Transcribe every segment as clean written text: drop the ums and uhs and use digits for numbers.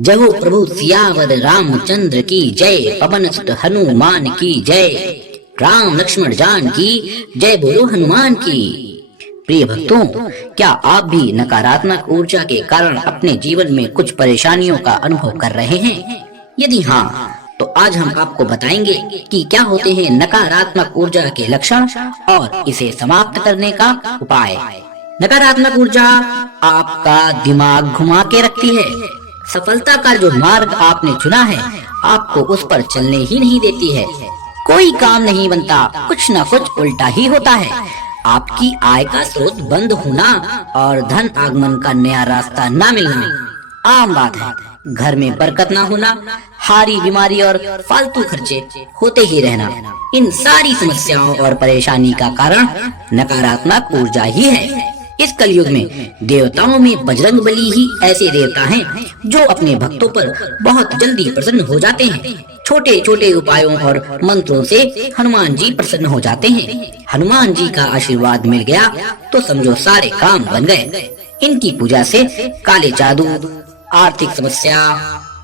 जय हो प्रभु सियावर रामचंद्र की जय, पवन सुत हनुमान की जय, राम लक्ष्मण जान की जय, बोलो हनुमान की। प्रिय भक्तों, क्या आप भी नकारात्मक ऊर्जा के कारण अपने जीवन में कुछ परेशानियों का अनुभव कर रहे हैं? यदि हाँ, तो आज हम आपको बताएंगे कि क्या होते हैं नकारात्मक ऊर्जा के लक्षण और इसे समाप्त करने का उपाय। नकारात्मक ऊर्जा आपका दिमाग घुमा के रखती है। सफलता का जो मार्ग आपने चुना है, आपको उस पर चलने ही नहीं देती है। कोई काम नहीं बनता, कुछ न कुछ उल्टा ही होता है। आपकी आय का स्रोत बंद होना और धन आगमन का नया रास्ता न मिलना आम बात है। घर में बरकत ना होना, हारी बीमारी और फालतू खर्चे होते ही रहना, इन सारी समस्याओं और परेशानी का कारण नकारात्मक ऊर्जा ही है। इस कलयुग में देवताओं में बजरंग बली ही ऐसे देवता हैं जो अपने भक्तों पर बहुत जल्दी प्रसन्न हो जाते हैं। छोटे छोटे उपायों और मंत्रों से हनुमान जी प्रसन्न हो जाते हैं। हनुमान जी का आशीर्वाद मिल गया तो समझो सारे काम बन गए। इनकी पूजा से काले जादू, आर्थिक समस्या,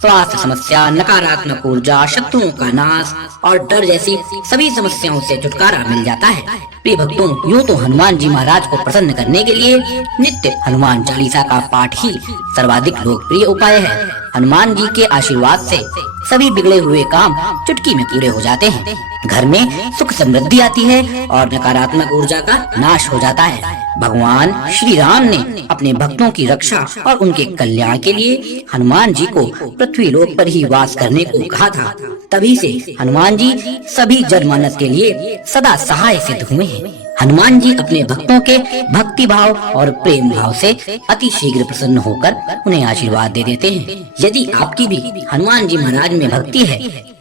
स्वास्थ्य समस्या, नकारात्मक ऊर्जा, शत्रुओं का नाश और डर जैसी सभी समस्याओं से छुटकारा मिल जाता है। प्रिय भक्तों, यूँ तो हनुमान जी महाराज को प्रसन्न करने के लिए नित्य हनुमान चालीसा का पाठ ही सर्वाधिक लोकप्रिय उपाय है। हनुमान जी के आशीर्वाद से सभी बिगड़े हुए काम चुटकी में पूरे हो जाते हैं। घर में सुख समृद्धि आती है और नकारात्मक ऊर्जा का नाश हो जाता है। भगवान श्री राम ने अपने भक्तों की रक्षा और उनके कल्याण के लिए हनुमान जी को पृथ्वी लोक पर ही वास करने को कहा था। तभी से हनुमान जी सभी जनमानस के लिए सदा सहाय सिद्ध हुए हैं। हनुमान जी अपने भक्तों के भक्ति भाव और प्रेम भाव से अति शीघ्र प्रसन्न होकर उन्हें आशीर्वाद दे देते हैं। यदि आपकी भी हनुमान जी महाराज में भक्ति है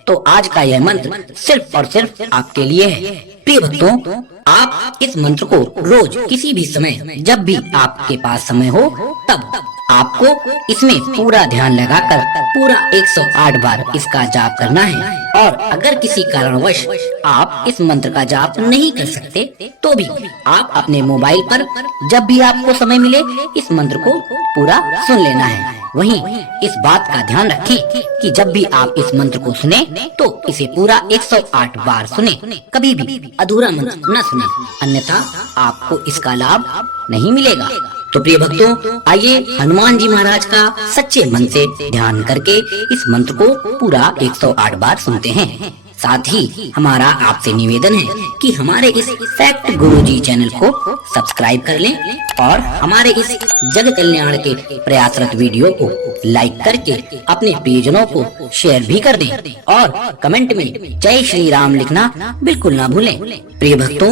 तो आज का यह मंत्र सिर्फ और सिर्फ आपके लिए है। प्रिय भक्तों, आप इस मंत्र को रोज किसी भी समय, जब भी आपके पास समय हो, तब आपको इसमें पूरा ध्यान लगाकर पूरा 108 बार इसका जाप करना है। और अगर किसी कारणवश आप इस मंत्र का जाप नहीं कर सकते तो भी आप अपने मोबाइल पर जब भी आपको समय मिले इस मंत्र को पूरा सुन लेना है। वहीं इस बात का ध्यान रखें कि जब भी आप इस मंत्र को सुने तो इसे पूरा 108 बार सुने, कभी भी अधूरा मंत्र न सुने, अन्यथा आपको इसका लाभ नहीं मिलेगा। तो प्रिय भक्तों, आइए हनुमान जी महाराज का सच्चे मन से ध्यान करके इस मंत्र को पूरा 108 बार सुनते हैं। साथ ही हमारा आपसे निवेदन है कि हमारे इस फैक्ट गुरुजी चैनल को सब्सक्राइब कर लें और हमारे इस जग कल्याण के प्रयासरत वीडियो को लाइक करके अपने प्रियजनों को शेयर भी कर दें और कमेंट में जय श्री राम लिखना बिल्कुल ना भूलें। प्रिय भक्तों,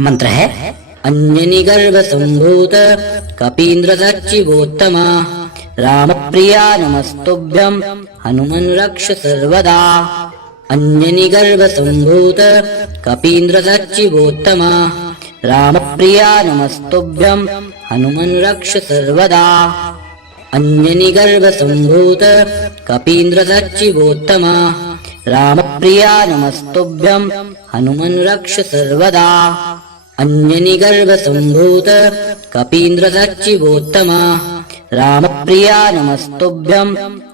मंत्र है अंजनी गर्भ संभूत कपीन्द्र सच्चिवोत्तमा, राम प्रिया नमस्तुभ्यं हनुमन रक्ष सर्वदा। अंजनी गर्भ संभूत कपीन्द्र सच्चिवोत्तमा, राम प्रिया नमस्तुभ्यं हनुमन रक्ष सर्वदा। अंजनी गर्भ संभूत कपीन्द्र सच्चिवोत्तमा, राम प्रिया नमस्तुभ्यं हनुमन रक्ष सर्वदा। अंजनी गर्भ संभूत कपीन्द्र सच्चिवोत्तमा, राम प्रिया नमस्तुभ्यं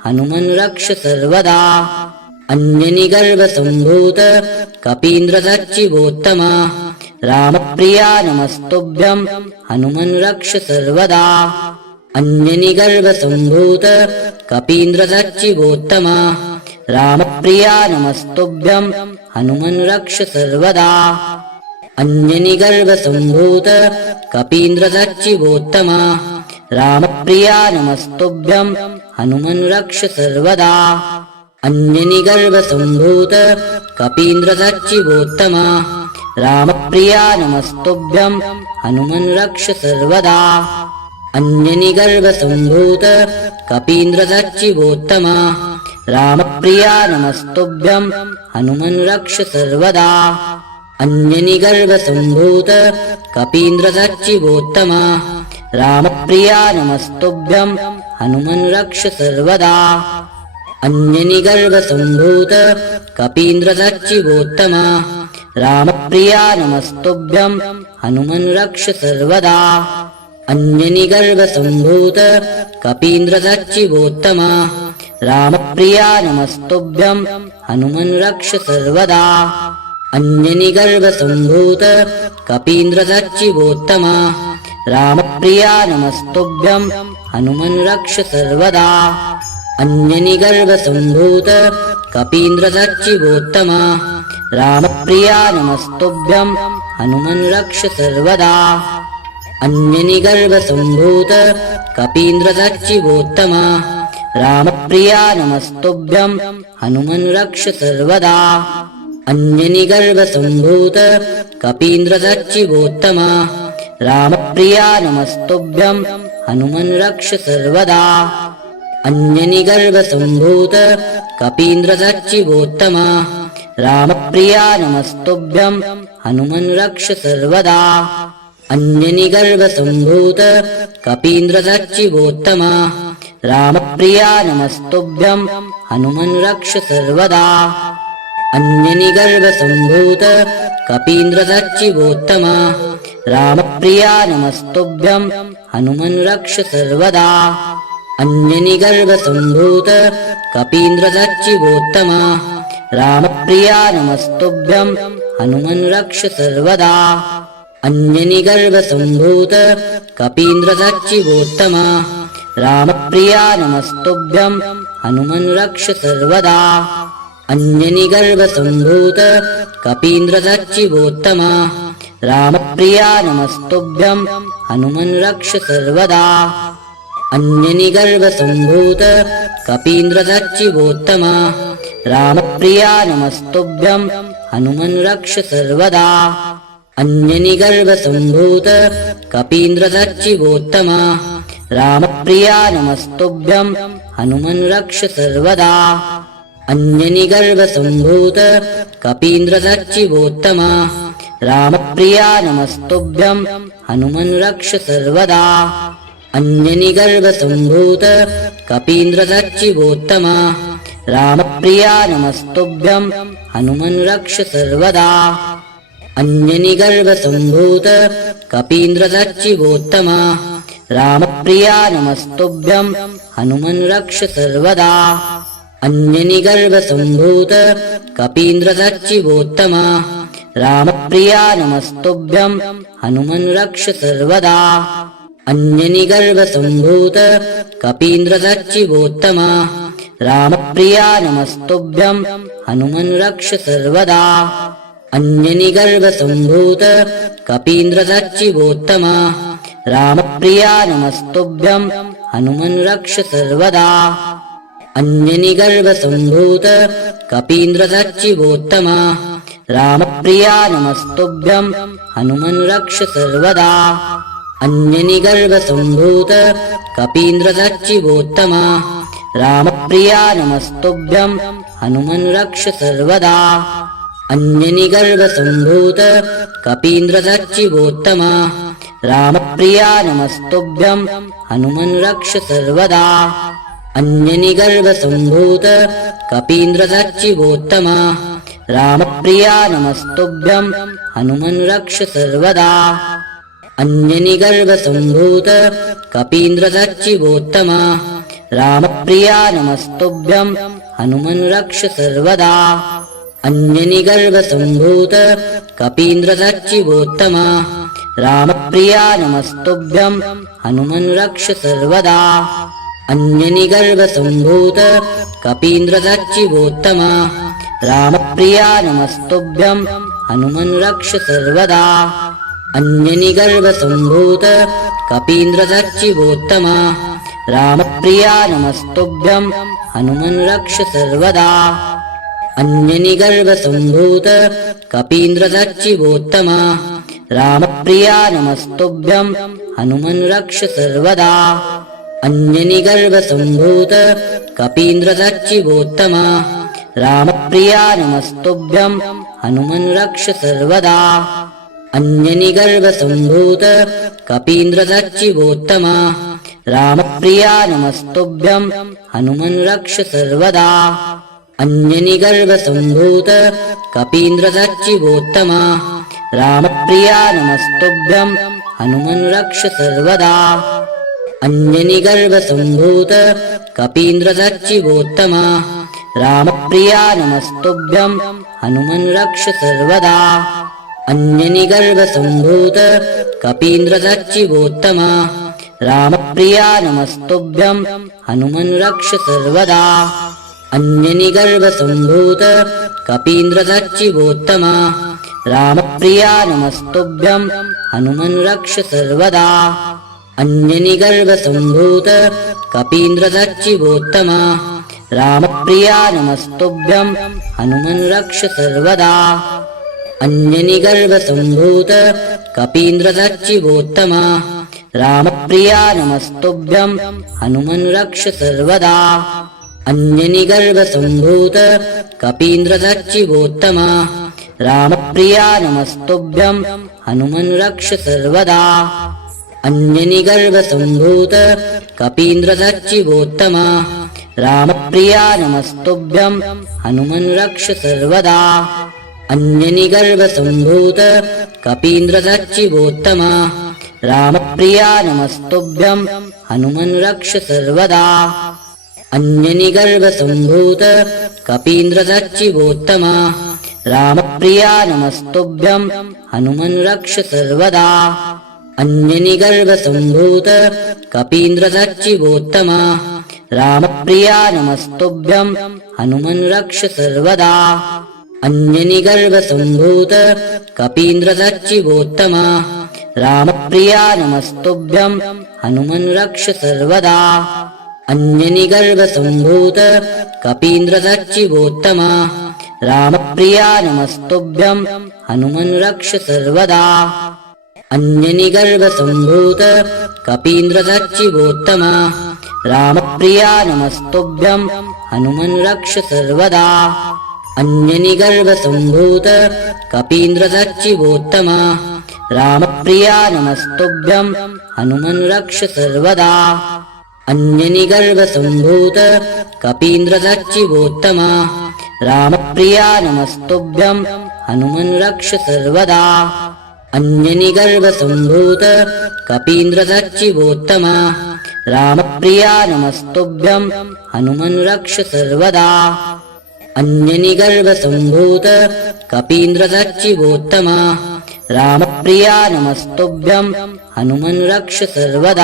हनुमन रक्ष सर्वदा। अंजनी गर्भ संभूत कपीन्द्र सच्चिवोत्तमा, राम प्रिया नमस्तुभ्यं हनुमन रक्ष सर्वदा। अंजनी गर्भ संभूत कपीन्द्र सच्चिवोत्तमा, राम प्रिया नमस्तुभ्यं हनुमन रक्ष सर्वदा। अंजनी गर्भ संभूत कपीन्द्र सच्चिवोत्तमा, राम प्रिया नमस्तुभ्यं हनुमन रक्ष सर्वदा। अंजनी गर्भ संभूत कपीन्द्र सच्चिवोत्तमा, राम प्रिया नमस्तुभ्यं हनुमन रक्ष सर्वदा। अंजनी गर्भ संभूत कपीन्द्र सच्चिवोत्तमा, राम प्रिया नमस्तुभ्यं हनुमन रक्ष सर्वदा। अंजनी गर्भ संभूत कपीन्द्र सच्चिवोत्तमा, राम प्रिया नमस्तुभ्यं हनुमन रक्ष सर्वदा। अंजनी गर्भ संभूत कपीन्द्र सच्चिवोत्तमा, राम प्रिया नमस्तुभ्यं हनुमन रक्ष सर्वदा। अंजनी गर्भ संभूत कपीन्द्र सच्चिवोत्तमा, रामप्रिया नमस्तुभ्यं हनुमन् रक्ष सर्वदा अन्यनिगर्भसम्भूत कपीन्द्रसच्चिवोत्तमा रामप्रिया नमस्तुभ्यं हनुमन् रक्ष सर्वदा अन्यनिगर्भसम्भूत कपीन्द्रसच्चिवोत्तमा रामप्रिया नमस्तुभ्यं हनुमन् रक्ष सर्वदा अन्यनिगर्भसम्भूत कपीन्द्रसच्चिवोत्तमा रामप्रिया नमस्तुभ्यं हनुमन् रक्ष सर्वदा अन्यनिगर्भसम्भूत कपीन्द्रसच्चिवोत्तमा रामप्रिया नमस्तुभ्यं हनुमन् रक्ष सर्वदा अन्यनिगर्भसम्भूत कपीन्द्रसच्चिवोत्तमा रामप्रिया नमस्तुभ्यं हनुमन् रक्ष सर्वदा अन्यनिगर्भसम्भूत कपीन्द्रसच्चिवोत्तमा रामप्रिया नमस्तुभ्यं हनुमन् रक्ष सर्वदा अन्यनिगर्भसम्भूत कपीन्द्रसच्चिवोत्तमा रामप्रिया नमस्तुभ्यं हनुमन् रक्ष सर्वदा अन्यनिगर्भसम्भूत कपीन्द्रसच्चिवोत्तमा रामप्रिया नमस्तुभ्यं हनुमन् रक्ष सर्वदा अन्यनिगर्भसम्भूत कपीन्द्रसच्चिवोत्तमा रामप्रिया नमस्तुभ्यं हनुमन् रक्ष सर्वदा अन्यनिगर्भसम्भूत कपीन्द्रसच्चिवोत्तमा रामप्रिया नमस्तुभ्यं हनुमन् रक्ष सर्वदा अन्यनिगर्भसम्भूत कपीन्द्रसच्चिवोत्तमा रामप्रिया नमस्तुभ्यं हनुमन् रक्ष सर्वदा अन्यनिगर्भसम्भूत कपीन्द्रसच्चिवोत्तमा रामप्रिया नमस्तुभ्यं हनुमन् रक्ष सर्वदा अन्यनिगर्भसम्भूत कपीन्द्रसच्चिवोत्तमा रामप्रिया नमस्तुभ्यं हनुमन् रक्ष सर्वदा अन्यनिगर्भसम्भूत कपीन्द्रसच्चिवोत्तमा रामप्रिया नमस्तुभ्यं हनुमन् रक्ष सर्वदा अन्यनिगर्भसम्भूत कपीन्द्रसच्चिवोत्तमा रामप्रिया नमस्तुभ्यं हनुमन् रक्ष सर्वदा अन्यनिगर्भसम्भूत कपीन्द्रसच्चिवोत्तमा रामप्रिया नमस्तुभ्यं हनुमन् रक्ष सर्वदा अन्यनिगर्भसम्भूत कपीन्द्रसच्चिवोत्तमा रामप्रिया नमस्तुभ्यं हनुमन् रक्ष सर्वदा अन्यनिगर्भसम्भूत कपीन्द्रसच्चिवोत्तमा रामप्रिया नमस्तुभ्यं हनुमन् रक्ष सर्वदा अन्यनिगर्भसम्भूत कपीन्द्रसच्चिवोत्तमा रामप्रिया नमस्तुभ्यं हनुमन् रक्ष सर्वदा अन्यनिगर्भसम्भूत कपीन्द्रसच्चिवोत्तमा रामप्रिया नमस्तुभ्यं हनुमन् रक्ष सर्वदा अन्यनिगर्भसम्भूत कपीन्द्रसच्चिवोत्तमा रामप्रिया नमस्तुभ्यं हनुमन् रक्ष सर्वदा अन्यनिगर्भसम्भूत कपीन्द्रसच्चिवोत्तमा रामप्रिया नमस्तुभ्यं हनुमन् रक्ष सर्वदा अन्यनिगर्भसम्भूत कपीन्द्रसच्चिवोत्तमा रामप्रिया नमस्तुभ्यं हनुमन् रक्ष सर्वदा अन्यनिगर्भसम्भूत कपीन्द्रसच्चिवोत्तमा रामप्रिया नमस्तुभ्यं हनुमन् रक्ष सर्वदा अन्यनिगर्भसम्भूत कपीन्द्रसच्चिवोत्तमा रामप्रिया नमस्तुभ्यं हनुमन् रक्ष सर्वदा अन्यनिगर्भसम्भूत कपीन्द्रसच्चिवोत्तमा रामप्रिया नमस्तुभ्यं हनुमन् रक्ष सर्वदा अन्यनिगर्भसम्भूत कपीन्द्रसच्चिवोत्तमा रामप्रिया नमस्तुभ्यं हनुमन् रक्ष सर्वदा अन्यनिगर्भसम्भूत कपीन्द्रसच्चिवोत्तमा रामप्रिया नमस्तुभ्यं हनुमन् रक्ष सर्वदा अन्यनिगर्भसम्भूत कपीन्द्रसच्चिवोत्तमा रामप्रिया नमस्तुभ्यं हनुमन् रक्ष सर्वदा अन्यनिगर्भसम्भूत कपीन्द्रसच्चिवोत्तमा रामप्रिया नमस्तुभ्यं हनुमन् रक्ष सर्वदा अन्यनिगर्भसम्भूत कपीन्द्रसच्चिवोत्तमा रामप्रिया नमस्तुभ्यं हनुमन् रक्ष सर्वदा अन्यनिगर्भसम्भूत कपीन्द्रसच्चिवोत्तमा रामप्रिया नमस्तुभ्यं हनुमन् रक्ष सर्वदा अन्यनिगर्भसम्भूत कपीन्द्रसच्चिवोत्तमा रामप्रिया नमस्तुभ्यं हनुमन् रक्ष सर्वदा अन्यनिगर्भसम्भूत कपीन्द्रसच्चिवोत्तमा रामप्रिया नमस्तुभ्यं हनुमन् रक्ष सर्वदा अन्यनिगर्भसम्भूत कपीन्द्रसच्चिवोत्तमा रामप्रिया नमस्तुभ्यं हनुमन् रक्ष सर्वदा अन्यनिगर्भसम्भूत कपीन्द्रसच्चिवोत्तमा रामप्रिया नमस्तुभ्यं हनुमन् रक्ष सर्वदा अन्यनिगर्भसम्भूत कपीन्द्रसच्चिवोत्तमा रामप्रिया नमस्तुभ्यं हनुमन् रक्ष सर्वदा अन्यनिगर्भसम्भूत कपीन्द्रसच्चिवोत्तमा रामप्रिया नमस्तुभ्यं हनुमन् रक्ष सर्वदा अन्यनिगर्भसम्भूत कपीन्द्रसच्चिवोत्तमा रामप्रिया नमस्तुभ्यं हनुमन् रक्ष सर्वदा अन्यनिगर्भसम्भूत कपीन्द्रसच्चिवोत्तमा रामप्रिया नमस्तुभ्यं हनुमन् रक्ष सर्वदा अन्यनिगर्भसम्भूत कपीन्द्रसच्चिवोत्तमा रामप्रिया नमस्तुभ्यं हनुमन् रक्ष सर्वदा अन्यनिगर्भसम्भूत कपीन्द्रसच्चिवोत्तमा रामप्रिया नमस्तुभ्यं हनुमन् रक्ष सर्वदा अन्यनिगर्भसम्भूत कपीन्द्रसच्चिवोत्तमा रामप्रिया नमस्तुभ्यं हनुमन् रक्ष सर्वदा अन्यनिगर्भसम्भूत कपीन्द्रसच्चिवोत्तमा रामप्रिया नमस्तुभ्यं हनुमन् रक्ष सर्वदा अन्यनिगर्भसम्भूत कपीन्द्रसच्चिवोत्तमा रामप्रिया नमस्तुभ्यं हनुमन् रक्ष सर्वदा अन्यनिगर्भसम्भूत कपीन्द्रसच्चिवोत्तमा रामप्रिया नमस्तुभ्यं हनुमन् रक्ष सर्वदा अन्यनिगर्भसम्भूत कपीन्द्रसच्चिवोत्तमा रामप्रिया नमस्तुभ्यं हनुमन् रक्ष सर्वदा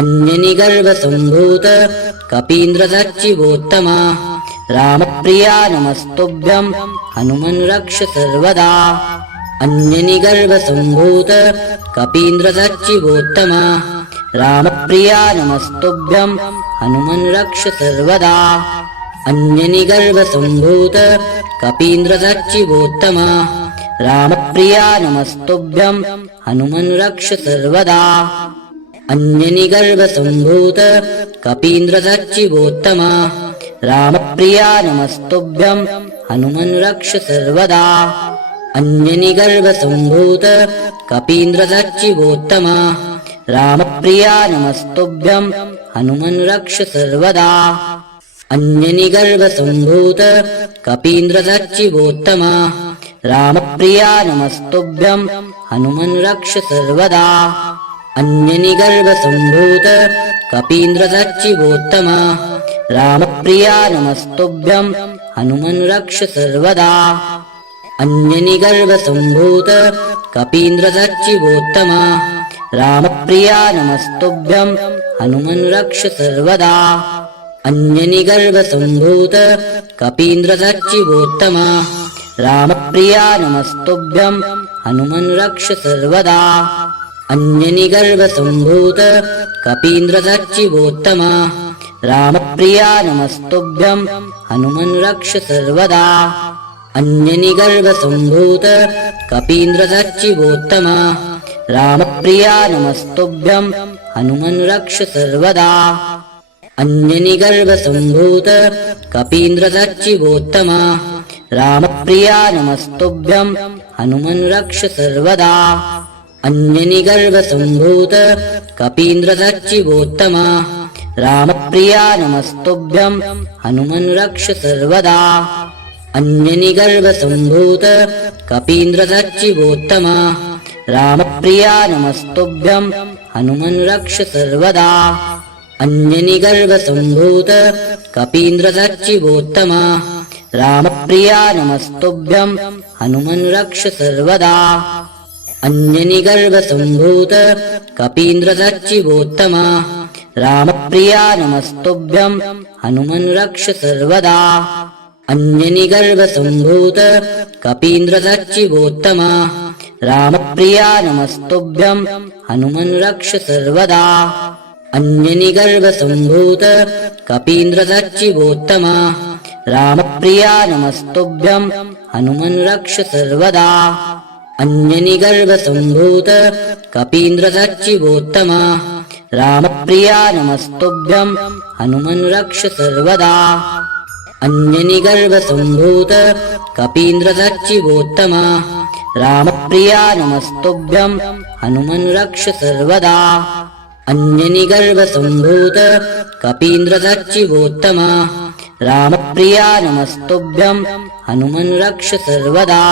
अन्यनिगर्भसम्भूत कपीन्द्रसच्चिवोत्तमा रामप्रिया नमस्तुभ्यं हनुमन् रक्ष सर्वदा अन्यनिगर्भसम्भूत कपीन्द्रसच्चिवोत्तमा रामप्रिया नमस्तुभ्यं हनुमन् रक्ष सर्वदा अन्यनिगर्भसम्भूत कपीन्द्रसच्चिवोत्तमा रामप्रिया नमस्तुभ्यं हनुमन् रक्ष सर्वदा अन्यनिगर्भसम्भूत कपीन्द्रसच्चिवोत्तमा रामप्रिया नमस्तुभ्यं हनुमन् रक्ष सर्वदा अन्यनिगर्भसम्भूत कपीन्द्रसच्चिवोत्तमा रामप्रिया नमस्तुभ्यं हनुमन् रक्ष सर्वदा अन्यनिगर्भसम्भूत कपीन्द्रसच्चिवोत्तमा रामप्रिया नमस्तुभ्यं हनुमन् रक्ष सर्वदा अन्यनिगर्भसम्भूत कपीन्द्रसच्चिवोत्तमा रामप्रिया नमस्तुभ्यं हनुमन् रक्ष सर्वदा अन्यनिगर्भसम्भूत कपीन्द्रसच्चिवोत्तमा रामप्रिया नमस्तुभ्यं हनुमन् रक्ष सर्वदा अन्यनिगर्भसम्भूत कपीन्द्रसच्चिवोत्तमा रामप्रिया नमस्तुभ्यं हनुमन् रक्ष सर्वदा अन्यनिगर्भसम्भूत कपीन्द्रसच्चिवोत्तमा रामप्रिया नमस्तुभ्यं हनुमन् रक्ष सर्वदा अन्यनिगर्भसम्भूत कपीन्द्रसच्चिवोत्तमा रामप्रिया नमस्तुभ्यं हनुमन् रक्ष सर्वदा अन्यनिगर्भसम्भूत कपीन्द्रसच्चिवोत्तमा रामप्रिया नमस्तुभ्यं हनुमन् रक्ष सर्वदा अन्यनिगर्भसम्भूत कपीन्द्रसच्चिवोत्तमा रामप्रिया नमस्तुभ्यं हनुमन् रक्ष सर्वदा अन्यनिगर्भसम्भूत कपीन्द्रसच्चिवोत्तमा रामप्रिया नमस्तुभ्यं हनुमन् रक्ष सर्वदा अन्यनिगर्भसम्भूत कपीन्द्रसच्चिवोत्तमा रामप्रिया नमस्तुभ्यं हनुमन् रक्ष सर्वदा। अन्यनिगर्भसम्भूत कपीन्द्रसच्चिवोत्तमा रामप्रिया नमस्तुभ्यं हनुमन् रक्ष सर्वदा। अन्यनिगर्भसम्भूत कपीन्द्रसच्चिवोत्तमा रामप्रिया नमस्तुभ्यं हनुमन् रक्ष सर्वदा। अन्यनिगर्भसम्भूत कपीन्द्रसच्चिवोत्तमा रामप्रिया नमस्तुभ्यं हनुमन् रक्ष सर्वदा। अन्यनिगर्भसम्भूत कपीन्द्रसच्चिवोत्तमा रामप्रिया नमस्तुभ्यं हनुमन् रक्ष सर्वदा। अन्यनिगर्भसम्भूत कपीन्द्रसच्चिवोत्तमा रामप्रिया नमस्तुभ्यं हनुमन् रक्ष सर्वदा। अन्यनिगर्भसम्भूत कपीन्द्रसच्चिवोत्तमा रामप्रिया नमस्तुभ्यं हनुमन् रक्ष सर्वदा।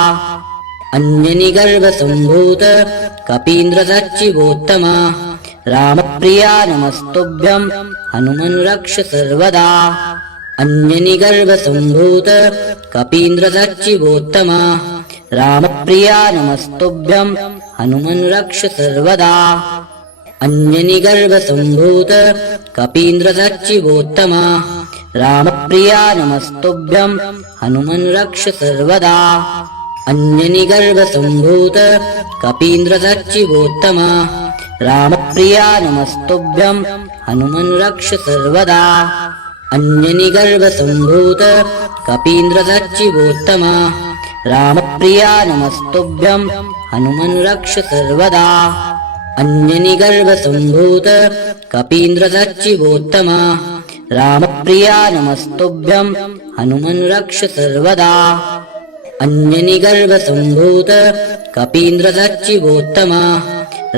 अन्यनिगर्भसम्भूत कपीन्द्रसच्चिवोत्तमा रामप्रिया नमस्तुभ्यं हनुमन् रक्ष सर्वदा। अन्यनिगर्भसम्भूत कपीन्द्रसच्चिवोत्तमा रामप्रिया नमस्तुभ्यं हनुमन् रक्ष सर्वदा। अन्यनिगर्भसम्भूत कपीन्द्रसच्चिवोत्तमा रामप्रिया नमस्तुभ्यं हनुमन् रक्ष सर्वदा। अन्यनिगर्भसम्भूत कपीन्द्रसच्चिवोत्तमा रामप्रिया नमस्तुभ्यं हनुमन् रक्ष सर्वदा। अन्यनिगर्भसम्भूत कपीन्द्रसच्चिवोत्तमा रामप्रिया नमस्तुभ्यं हनुमन् रक्ष सर्वदा। अन्यनिगर्भसम्भूत कपीन्द्रसच्चिवोत्तमा रामप्रिया नमस्तुभ्यं हनुमन् रक्ष सर्वदा। अन्यनिगर्भसम्भूत कपीन्द्रसच्चिवोत्तमा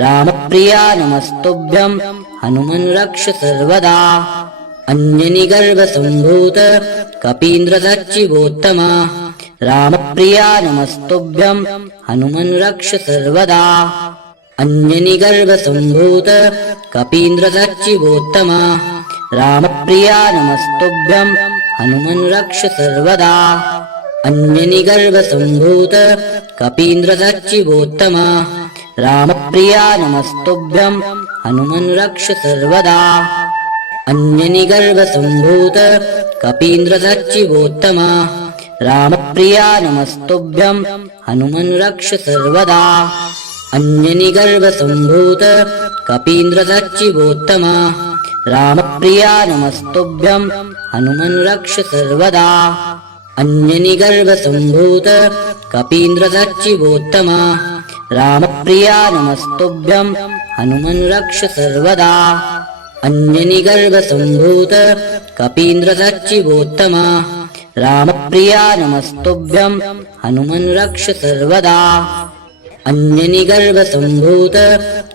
रामप्रिया नमस्तुभ्यं हनुमन् रक्ष सर्वदा। अन्यनिगर्भसम्भूत कपीन्द्रसच्चिवोत्तमा रामप्रिया नमस्तुभ्यं हनुमन् रक्ष सर्वदा। अन्यनिगर्भसम्भूत कपीन्द्रसच्चिवोत्तमा रामप्रिया नमस्तुभ्यं हनुमन् रक्ष सर्वदा। अन्यनिगर्भसम्भूत कपीन्द्रसच्चिवोत्तमा रामप्रिया नमस्तुभ्यं हनुमन् रक्ष सर्वदा। अन्यनिगर्भसम्भूत कपीन्द्रसच्चिवोत्तमा रामप्रिया नमस्तुभ्यं हनुमन् रक्ष सर्वदा। अन्यनिगर्भसम्भूत कपीन्द्रसच्चिवोत्तमा रामप्रिया नमस्तुभ्यं हनुमन् रक्ष सर्वदा। अन्यनिगर्भसम्भूत कपीन्द्रसच्चिवोत्तमा रामप्रिया नमस्तुभ्यं हनुमन् रक्ष सर्वदा। अन्यनिगर्भसम्भूत कपीन्द्रसच्चिवोत्तमा रामप्रिया नमस्तुभ्यं हनुमन् रक्ष सर्वदा। अन्यनिगर्भसम्भूत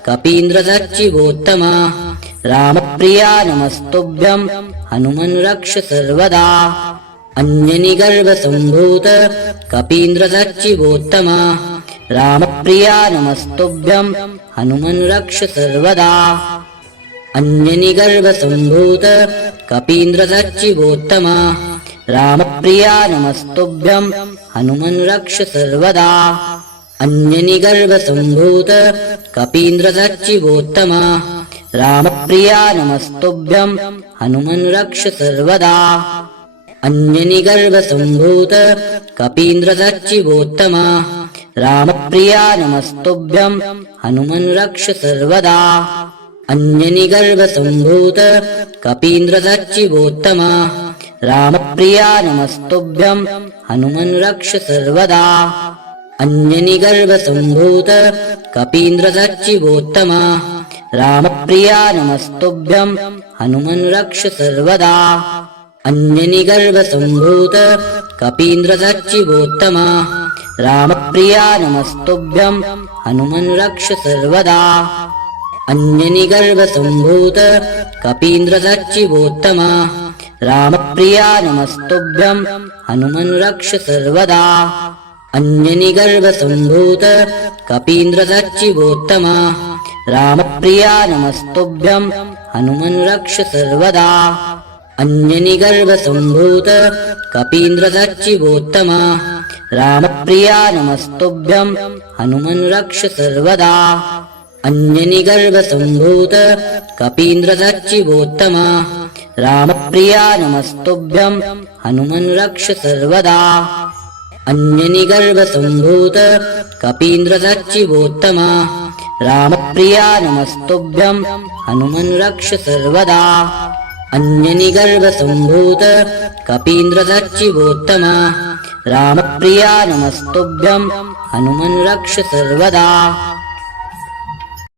कपीन्द्रसच्चिवोत्तमा रामप्रिया नमस्तुभ्यं हनुमन् रक्ष सर्वदा। अन्यनिगर्भसम्भूत कपीन्द्रसच्चिवोत्तमा रामप्रिया नमस्तुभ्यं हनुमन् रक्ष सर्वदा। अन्यनिगर्भसम्भूत कपीन्द्रसच्चिवोत्तमा रामप्रिया नमस्तुभ्यं हनुमन् रक्ष सर्वदा। अन्यनिगर्भसम्भूत कपीन्द्रसच्चिवोत्तमा रामप्रिया नमस्तुभ्यं हनुमन् रक्ष सर्वदा। अन्यनिगर्भसम्भूत कपीन्द्रसच्चिवोत्तमा रामप्रिया नमस्तुभ्यं हनुमन् रक्ष सर्वदा। अन्यनिगर्भसम्भूत कपीन्द्रसच्चिवोत्तमा रामप्रिया नमस्तुभ्यं हनुमन् रक्ष सर्वदा। अन्यनिगर्भसम्भूत कपीन्द्रसच्चिवोत्तमा रामप्रिया नमस्तुभ्यं हनुमन् रक्ष सर्वदा। अन्यनिगर्भसम्भूत कपीन्द्रसच्चिवोत्तमा रामप्रिया नमस्तुभ्यं हनुमन् रक्ष सर्वदा। अन्यनिगर्भसम्भूत कपीन्द्रसच्चिवोत्तमा रामप्रिया नमस्तुभ्यं हनुमन् रक्ष सर्वदा। अन्यनिगर्भसम्भूत कपीन्द्रसच्चिवोत्तमा रामप्रिया नमस्तुभ्यं हनुमन् रक्ष सर्वदा अन्यनिगर्भसम्भूत कपीन्द्रसच्चिवोत्तम रामप्रिया नमस्तुभ्यं हनुमन् रक्ष सर्वदा अन्यनिगर्भसम्भूत कपीन्द्रसच्चिवोत्तम रामप्रिया नमस्तुभ्यं हनुमन् रक्ष सर्वदा अन्यनिगर्भसम्भूत कपीन्द्रसच्चिवोत्तम रामप्रिया नमस्तुभ्यं हनुमन् रक्ष सर्वदा अन्यनिगर्भसम्भूत कपीन्द्रसच्चिवोत्तम रामप्रिया नमस्तुभ्यं हनुमन् रक्ष सर्वदा।